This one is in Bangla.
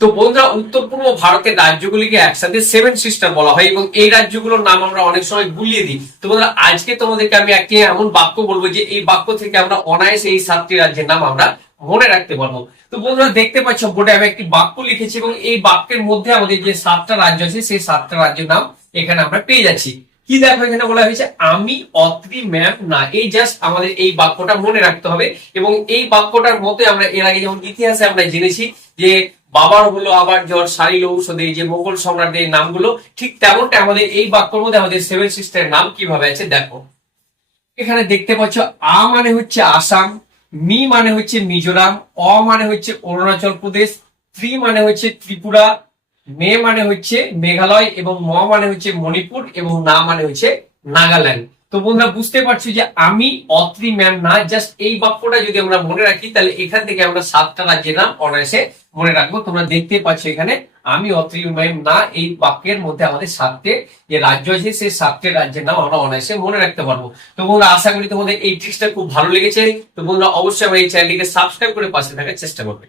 তো বন্ধুরা, উত্তর পূর্ব ভারতের রাজ্যগুলিকে একসাথে সেভেন সিস্টার বলা হয় এবং এই রাজ্যগুলোর নাম আমরা অনেক সময় গুলিয়ে দিই। তো বন্ধুরা, আজকে তোমাদেরকে আমি একটি এমন বাক্য বলব যে এই বাক্য থেকে আমরা অনায়াসে এই সাতটি রাজ্যের নাম আমরা মনে রাখতে পারব। তো বন্ধুরা, দেখতে পাচ্ছ, বোর্ডে আমি একটি বাক্য লিখেছি এবং এই বাক্যের মধ্যে আমাদের যে সাতটা রাজ্য আছে, সেই সাতটা রাজ্যের নাম এখানে আমরা পেয়ে যাচ্ছি। কি দেখো এখানে বলা হয়েছে, আমি, অত্রি, ম্যাম, না। এই জাস্ট আমাদের এই বাক্যটা মনে রাখতে হবে এবং এই বাক্যটার মতে আমরা এর আগে যেমন ইতিহাসে আমরা জেনেছি যে বাবার হলো আবার জ্বর সারিল ঔষধে যে মোগল সম্রাটদের নামগুলো, ঠিক তেমনটা আমাদের এই বাক্যর মধ্যে আমাদের সেভেন সিস্টারের নাম কীভাবে আছে দেখো। এখানে দেখতে পাচ্ছ, আ মানে হচ্ছে আসাম, মি মানে হচ্ছে মিজোরাম, অ মানে হচ্ছে অরুণাচল প্রদেশ, ত্রি মানে হচ্ছে ত্রিপুরা, মে মানে হচ্ছে মেঘালয় এবং ম মানে হচ্ছে মণিপুর এবং না মানে হচ্ছে নাগাল্যান্ড। তো বন্ধুরা, বুঝতে পারছি যে আমি অত্রি ম্যাম না জাস্ট এই বাক্যটা যদি আমরা মনে রাখি, তাহলে এখান থেকে আমরা সাতটা রাজ্যের নাম অনায়াসে মনে রাখব। তোমরা দেখতে পাচ্ছ এখানে, আমি অত্রি ম্যাম না, এই বাক্যের মধ্যে আমাদের সাতটে যে রাজ্য আছে, সেই সাতটে রাজ্যের নাম আমরা অনায়াসে মনে রাখতে পারব। তো বন্ধুরা, আশা করি তোমাদের এই ট্রিক্সটা খুব ভালো লেগেছে। তো বন্ধুরা, অবশ্যই আমার এই চ্যানেলটিকে সাবস্ক্রাইব করে পাশে থাকার চেষ্টা করবে।